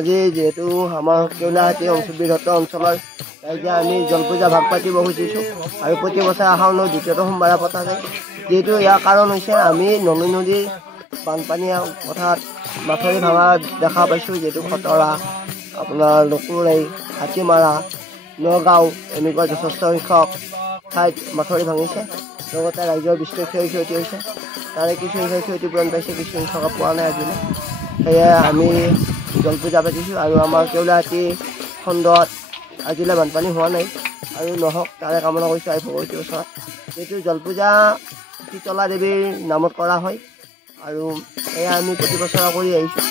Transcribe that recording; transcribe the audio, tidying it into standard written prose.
আজি যেহেতু আমাৰ কেওলাহাটী বৃহত্ত অঞ্চলৰ ৰাইজে আমি জলপূজা ভাগ পাতিব খুজিছোঁ আৰু প্ৰতি বছৰে শাওনৰ দ্বিতীয়টো সোমবাৰে পতা যায়। যিহেতু ইয়াৰ কাৰণ হৈছে আমি নলী নদীৰ বানপানী কথাত মাথৰি ভাঙা দেখা পাইছোঁ। যিহেতু খতৰা, আপোনাৰ লকুৰাই, হাতীমাৰা, নগাঁও এনেকুৱা যথেষ্ট সংখ্যক ঠাইত মাথৰি ভাঙিছে। লগতে ৰাইজৰ বিস্তৃত ক্ষয়ক্ষতি হৈছে। তাৰে কিছু সংখ্যক ক্ষতিপূৰণ পাইছে, কিছু সংখ্যক পোৱা নাই আজিলৈ। সেয়ে আমি জলপূজা পাতিছোঁ আৰু আমাৰ কেওলাহাটী খণ্ডত আজিলৈ বানপানী হোৱা নাই আৰু নহওক তাৰে কামনা কৰিছোঁ আই ভগৱতীৰ ওচৰত। যিহেতু জলপূজা শীতলা দেৱীৰ নামত কৰা হয় আৰু এয়া আমি প্ৰতি বছৰে কৰি আহিছোঁ।